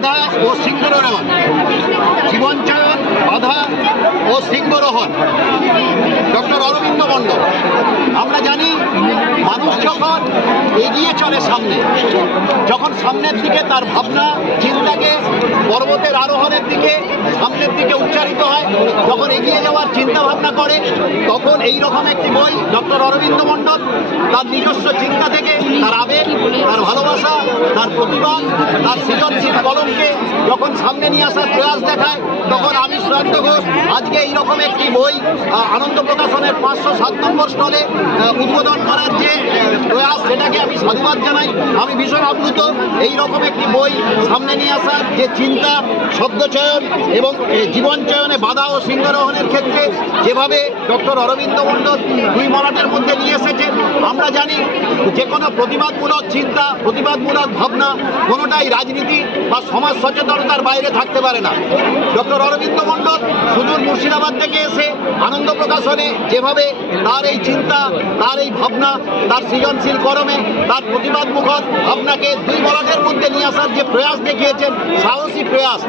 বাধা ও সিংহরোহণ, জীবনচয়ন, বাধা ও সিংহরোহণ, ডক্টর অরবিন্দ মণ্ডল। আমরা জানি মানুষ যখন এগিয়ে চলে সামনে, যখন সামনের দিকে তার ভাবনা চিন্তাকে পর্বতের আরোহণের দিকে সামনের দিকে উচ্চারিত হয়, যখন এগিয়ে যাওয়ার চিন্তা ভাবনা করে, তখন এই রকম একটি বই ডক্টর অরবিন্দ মণ্ডল তার নিজস্ব চিন্তা থেকে, তার আবেগ, তার ভালোবাসা, তার প্রতিবাদ, তার সৃজনশীল কলমকে যখন সামনে নিয়ে আসার প্রয়াস দেখায়, তখন আমি সুশান্ত ঘোষ আজকে এইরকম একটি বই আনন্দ প্রকাশনের 507 নম্বর স্টলে উদ্বোধন করার যে প্রয়াস, সেটাকে আমি সাধুবাদ জানাই। আমি ভীষণ আপ্লুত এইরকম একটি বই সামনে নিয়ে আসার যে চিন্তা, শব্দচয়ন এবং জীবনচয়নে বাধা ও সিংহরোহণের ক্ষেত্রে যেভাবে ডক্টর অরবিন্দ মণ্ডল দুই মরাটের মধ্যে নিয়ে এসেছেন। আমরা জানি যে কোনো প্রতিবাদমূলক চিন্তা, প্রতিবাদমূলক ভাবনা কোনোটাই রাজনীতি বা সমাজ সচেতনতার বাইরে থাকতে পারে না। ডক্টর অরবিন্দ মণ্ডল সুদূর মুর্শিদাবাদ থেকে এসে আনন্দ প্রকাশনে যেভাবে তার এই চিন্তা, তার এই ভাবনা, তার সৃজনশীল কলমে তার প্রতিবাদমুখর ভাবনাকে দুই মরাটের মধ্যে নিয়ে আসার যে প্রয়াস দেখিয়েছেন, সাহসী প্রয়াস,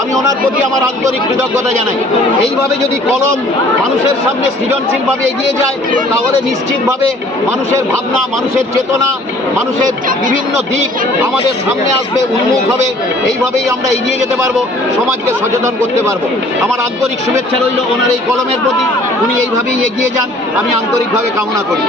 আমি ওনার প্রতি আমার আন্তরিক কৃতজ্ঞতা জানাই। এইভাবে যদি কলম মানুষের সামনে সৃজনশীলভাবে এগিয়ে যায়, তাহলে নিশ্চিতভাবে মানুষের ভাবনা, মানুষের চেতনা, মানুষের বিভিন্ন দিক আমাদের সামনে আসবে, উন্মুখ হবে। এইভাবেই আমরা এগিয়ে যেতে পারবো, সমাজকে সচেতন করতে পারবো। আমার আন্তরিক শুভেচ্ছা রইল ওনার এই কলমের প্রতি। উনি এইভাবেই এগিয়ে যান, আমি আন্তরিকভাবে কামনা করি।